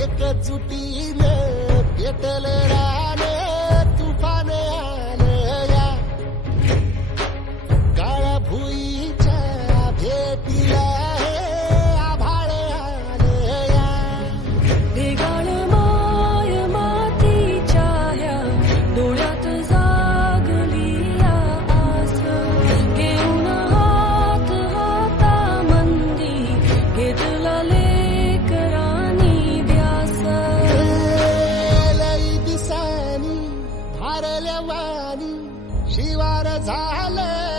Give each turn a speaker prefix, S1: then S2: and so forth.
S1: एकजुटीने पेटल राज हारल्या वाणी शिवार झालं.